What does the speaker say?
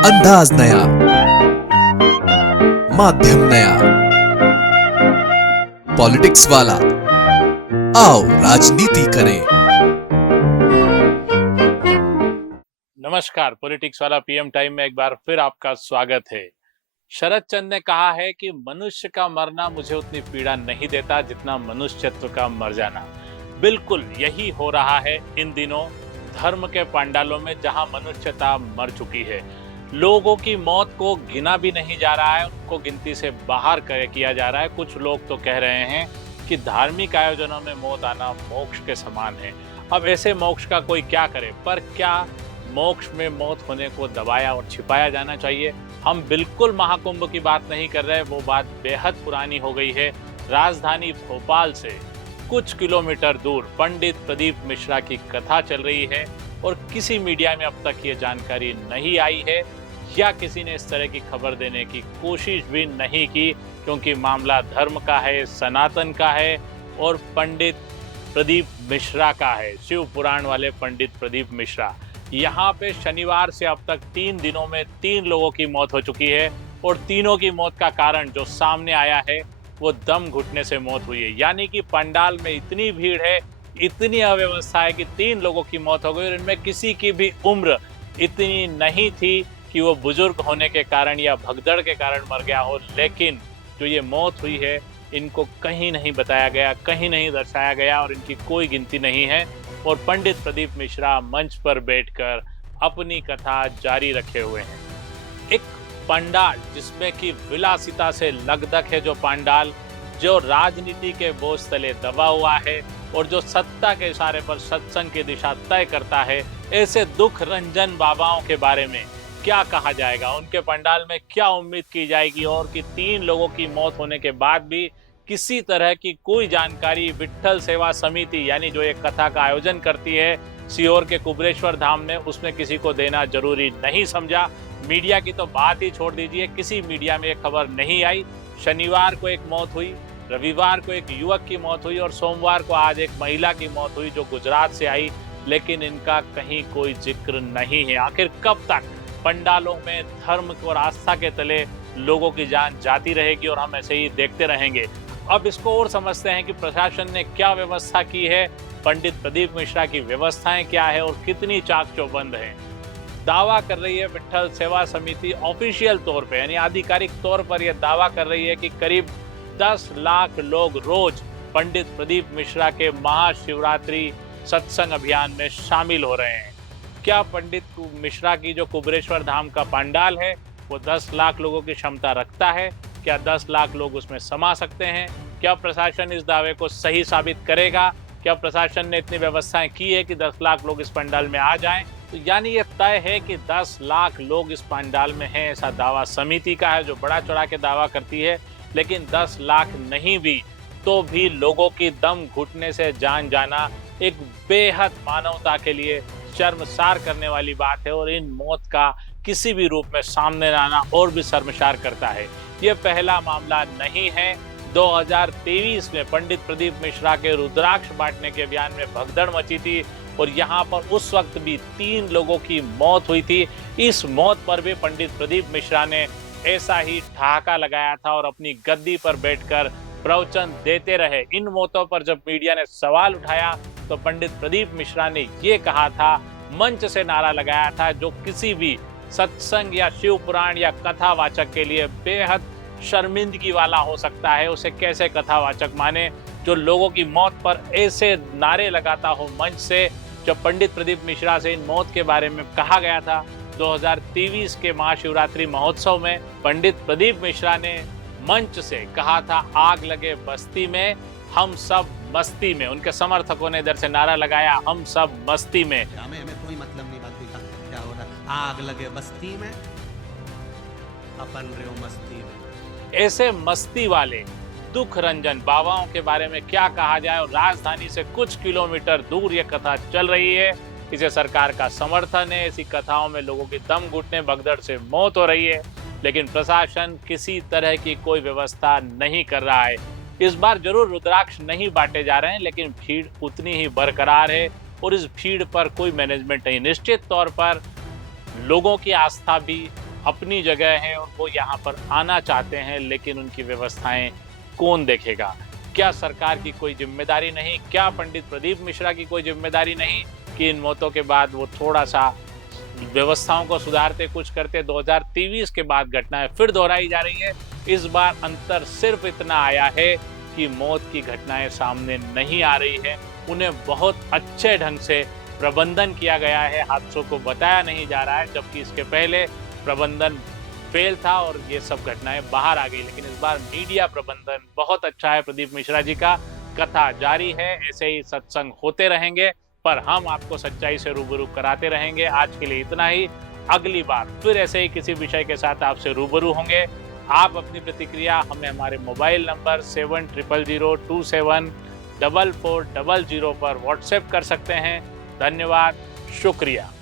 अंदाज नया, माध्यम नया, पॉलिटिक्स वाला, आओ राजनीति करें। नमस्कार, पॉलिटिक्स वाला पीएम टाइम में एक बार फिर आपका स्वागत है। शरद चंद्र ने कहा है कि मनुष्य का मरना मुझे उतनी पीड़ा नहीं देता जितना मनुष्यत्व का मर जाना। बिल्कुल यही हो रहा है इन दिनों धर्म के पंडालों में, जहां मनुष्यता मर चुकी है। लोगों की मौत को गिना भी नहीं जा रहा है, उनको गिनती से बाहर किया जा रहा है। कुछ लोग तो कह रहे हैं कि धार्मिक आयोजनों में मौत आना मोक्ष के समान है। अब ऐसे मोक्ष का कोई क्या करे, पर क्या मोक्ष में मौत होने को दबाया और छिपाया जाना चाहिए? हम बिल्कुल महाकुंभ की बात नहीं कर रहे, वो बात बेहद पुरानी हो गई है। राजधानी भोपाल से कुछ किलोमीटर दूर पंडित प्रदीप मिश्रा की कथा चल रही है और किसी मीडिया में अब तक ये जानकारी नहीं आई है या किसी ने इस तरह की खबर देने की कोशिश भी नहीं की, क्योंकि मामला धर्म का है, सनातन का है और पंडित प्रदीप मिश्रा का है। शिव पुराण वाले पंडित प्रदीप मिश्रा। यहाँ पे शनिवार से अब तक 3 दिनों में 3 लोगों की मौत हो चुकी है और तीनों की मौत का कारण जो सामने आया है वो दम घुटने से मौत हुई है। यानी कि पंडाल में इतनी भीड़ है, इतनी अव्यवस्था है कि 3 लोगों की मौत हो गई और इनमें किसी की भी उम्र इतनी नहीं थी कि वो बुजुर्ग होने के कारण या भगदड़ के कारण मर गया हो। लेकिन जो ये मौत हुई है इनको कहीं नहीं बताया गया, कहीं नहीं दर्शाया गया और इनकी कोई गिनती नहीं है। और पंडित प्रदीप मिश्रा मंच पर बैठकर अपनी कथा जारी रखे हुए हैं। एक पंडाल जिसमें कि विलासिता से लगदक है, जो पंडाल जो राजनीति के बोझ तले दबा हुआ है और जो सत्ता के इशारे पर सत्संग की दिशा तय करता है, ऐसे दुख रंजन बाबाओं के बारे में क्या कहा जाएगा? उनके पंडाल में क्या उम्मीद की जाएगी? और कि 3 लोगों की मौत होने के बाद भी किसी तरह की कोई जानकारी विट्ठल सेवा समिति, यानी जो एक कथा का आयोजन करती है सीहोर के कुबरेश्वर धाम में, उसमें किसी को देना जरूरी नहीं समझा। मीडिया की तो बात ही छोड़ दीजिए, किसी मीडिया में ये खबर नहीं आई। शनिवार को एक मौत हुई, रविवार को एक युवक की मौत हुई और सोमवार को आज एक महिला की मौत हुई जो गुजरात से आई, लेकिन इनका कहीं कोई जिक्र नहीं है। आखिर कब तक पंडालों में धर्म और आस्था के तले लोगों की जान जाती रहेगी और हम ऐसे ही देखते रहेंगे? अब इसको और समझते हैं कि प्रशासन ने क्या व्यवस्था की है, पंडित प्रदीप मिश्रा की व्यवस्थाएं क्या है और कितनी चाक चौबंद है। दावा कर रही है विट्ठल सेवा समिति ऑफिशियल तौर पे, यानी आधिकारिक तौर पर यह दावा कर रही है कि करीब 10 लाख लोग रोज पंडित प्रदीप मिश्रा के महाशिवरात्रि सत्संग अभियान में शामिल हो रहे हैं। क्या पंडित मिश्रा की जो कुबरेश्वर धाम का पंडाल है वो 10 लाख लोगों की क्षमता रखता है? क्या 10 लाख लोग उसमें समा सकते हैं? क्या प्रशासन इस दावे को सही साबित करेगा? क्या प्रशासन ने इतनी व्यवस्थाएं की है कि 10 लाख लोग इस पंडाल में आ जाएं? तो यानी ये तय है कि 10 लाख लोग इस पंडाल में हैं, ऐसा दावा समिति का है जो बड़ा चढ़ा के दावा करती है। लेकिन 10 लाख नहीं भी तो भी लोगों की दम घुटने से जान जाना एक बेहद मानवता के लिए शर्मसार करने वाली बात है और इन मौत का किसी भी रूप में सामने आना और भी शर्मसार करता है। ये पहला मामला नहीं है। 2023 में पंडित प्रदीप मिश्रा के रुद्राक्ष बांटने के अभियान में भगदड़ मची थी और यहाँ पर उस वक्त भी 3 लोगों की मौत हुई थी। इस मौत पर भी पंडित प्रदीप मिश्रा ने ऐसा ही ठहाका लगाया था और अपनी गद्दी पर बैठकर प्रवचन देते रहे। इन मौतों पर जब मीडिया ने सवाल उठाया तो पंडित प्रदीप मिश्रा ने ये कहा था, मंच से नारा लगाया था, जो किसी भी सत्संग या शिव पुराण या कथावाचक के लिए बेहद शर्मिंदगी वाला हो सकता है। उसे कैसे कथावाचक माने जो लोगों की मौत पर ऐसे नारे लगाता हो मंच से। जब पंडित प्रदीप मिश्रा से इन मौत के बारे में कहा गया था 2023 के महाशिवरात्रि महोत्सव में, पंडित प्रदीप मिश्रा ने मंच से कहा था, आग लगे बस्ती में हम सब मस्ती में। उनके समर्थकों ने इधर से नारा लगाया, हम सब मस्ती में। हमें कोई मतलब नहीं बात का क्या हो रहा है। आग लगे बस्ती में अपन रहे हो मस्ती में। ऐसे मस्ती वाले दुख रंजन बाबाओं के बारे में क्या कहा जाए? और राजधानी से कुछ किलोमीटर दूर ये कथा चल रही है, इसे सरकार का समर्थन है। ऐसी कथाओं में लोगों की दम घुटने भगदड़ से मौत हो रही है, लेकिन प्रशासन किसी तरह की कोई व्यवस्था नहीं कर रहा है। इस बार जरूर रुद्राक्ष नहीं बांटे जा रहे हैं, लेकिन भीड़ उतनी ही बरकरार है और इस भीड़ पर कोई मैनेजमेंट नहीं। निश्चित तौर पर लोगों की आस्था भी अपनी जगह है और वो यहाँ पर आना चाहते हैं, लेकिन उनकी व्यवस्थाएं कौन देखेगा? क्या सरकार की कोई जिम्मेदारी नहीं? क्या पंडित प्रदीप मिश्रा की कोई जिम्मेदारी नहीं कि इन मौतों के बाद वो थोड़ा सा व्यवस्थाओं को सुधारते, कुछ करते? 2023 के बाद घटनाएं फिर दोहराई जा रही है। इस बार अंतर सिर्फ इतना आया है कि मौत की घटनाएं सामने नहीं आ रही है, उन्हें बहुत अच्छे ढंग से प्रबंधन किया गया है, हादसों को बताया नहीं जा रहा है, जबकि इसके पहले प्रबंधन फेल था और ये सब घटनाएं बाहर आ गई। लेकिन इस बार मीडिया प्रबंधन बहुत अच्छा है प्रदीप मिश्रा जी का। कथा जारी है, ऐसे ही सत्संग होते रहेंगे, पर हम आपको सच्चाई से रूबरू कराते रहेंगे। आज के लिए इतना ही, अगली बार फिर ऐसे ही किसी विषय के साथ आपसे रूबरू होंगे। आप अपनी प्रतिक्रिया हमें हमारे मोबाइल नंबर 7000274400 पर व्हाट्सएप कर सकते हैं। धन्यवाद, शुक्रिया।